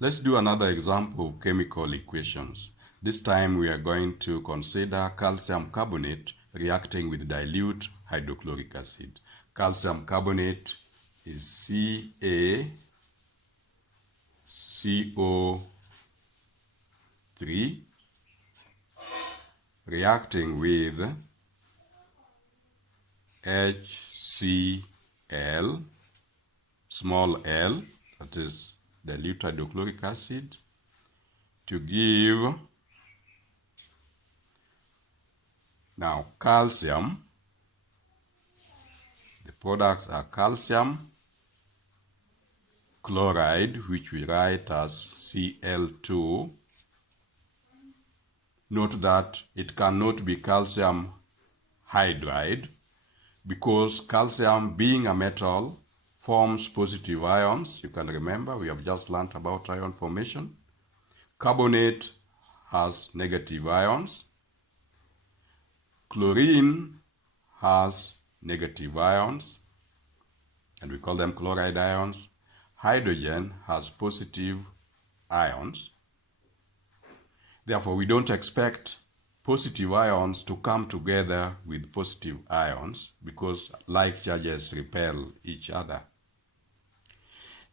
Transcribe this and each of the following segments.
Let's do another example of chemical equations. This time we are going to consider calcium carbonate reacting with dilute hydrochloric acid. Calcium carbonate is CaCO3 reacting with HCl, small l, that is dilute hydrochloric acid, to give now calcium. The products are calcium chloride, which we write as Cl2. Note that it cannot be calcium hydride because calcium, being a metal, forms positive ions. You can remember, we have just learned about ion formation. Carbonate has negative ions. Chlorine has negative ions, and we call them chloride ions. Hydrogen has positive ions. Therefore, we don't expect positive ions to come together with positive ions because like charges repel each other.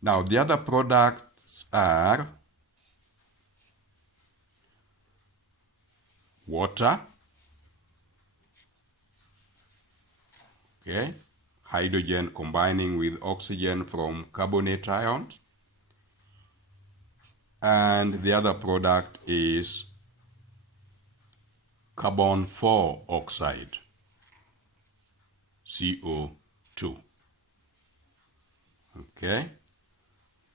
Now, the other products are water, okay, hydrogen combining with oxygen from carbonate ions, and the other product is carbon 4 oxide, CO2. Okay,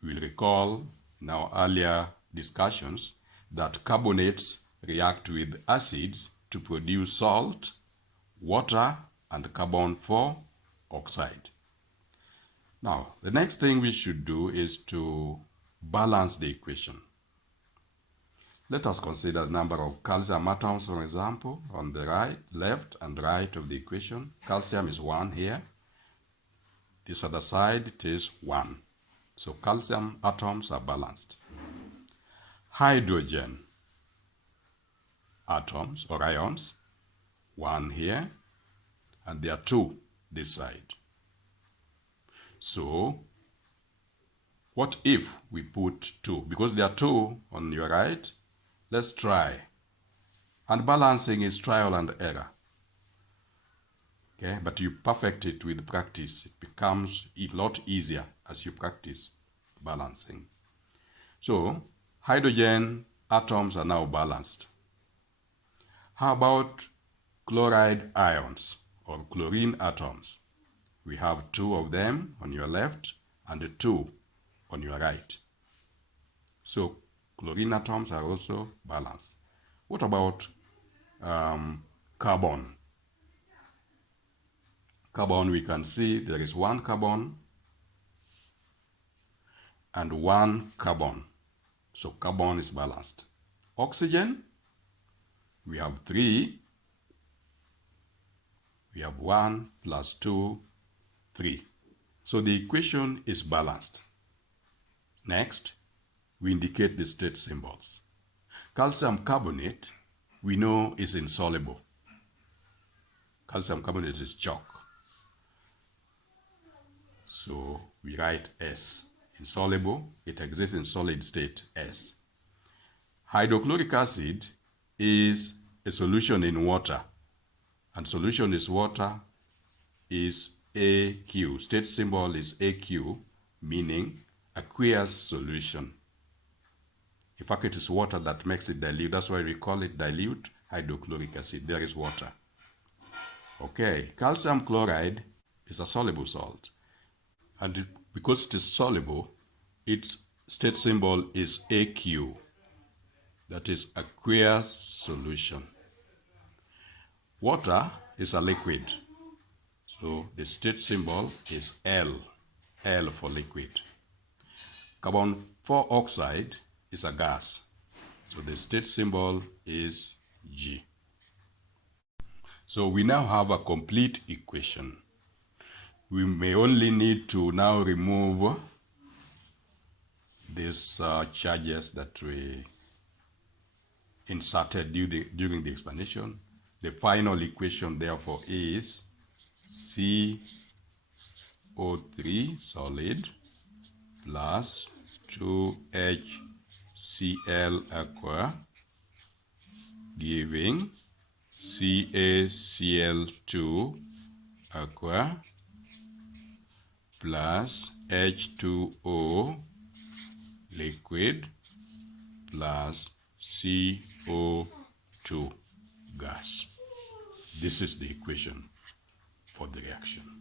we'll recall in our earlier discussions that carbonates react with acids to produce salt, water, and carbon 4 oxide. Now, the next thing we should do is to balance the equation. Let us consider the number of calcium atoms, for example, on the right, left, and right of the equation. Calcium is 1 here. This other side, it is 1. So calcium atoms are balanced. Hydrogen atoms or ions, 1 here, and there are 2 this side. So what if we put 2? Because there are 2 on your right, let's try. And balancing is trial and error. Okay, but you perfect it with practice. It becomes a lot easier as you practice balancing. So hydrogen atoms are now balanced. How about chloride ions or chlorine atoms? We have 2 of them on your left and 2 on your right. So chlorine atoms are also balanced. What about carbon? Carbon, we can see there is 1 carbon and 1 carbon. So carbon is balanced. Oxygen, we have 3. We have 1 plus 2, 3. So the equation is balanced. Next, we indicate the state symbols. Calcium carbonate, we know, is insoluble. Calcium carbonate is chalk. So we write S. Insoluble, it exists in solid state, S. Hydrochloric acid is a solution in water, and solution is water is AQ. State symbol is AQ, meaning aqueous solution. In fact, it is water that makes it dilute. That's why we call it dilute hydrochloric acid. There is water. Okay, calcium chloride is a soluble salt. And because it is soluble, its state symbol is AQ. That is aqueous solution. Water is a liquid. So the state symbol is L. L for liquid. Carbon 4 oxide is a gas. So the state symbol is G. So we now have a complete equation. We may only need to now remove the these charges that we inserted during the explanation. The final equation, therefore, is CO3 solid plus 2HCl aqua giving CaCl2 aqua plus H2O liquid plus CO2 gas. This is the equation for the reaction.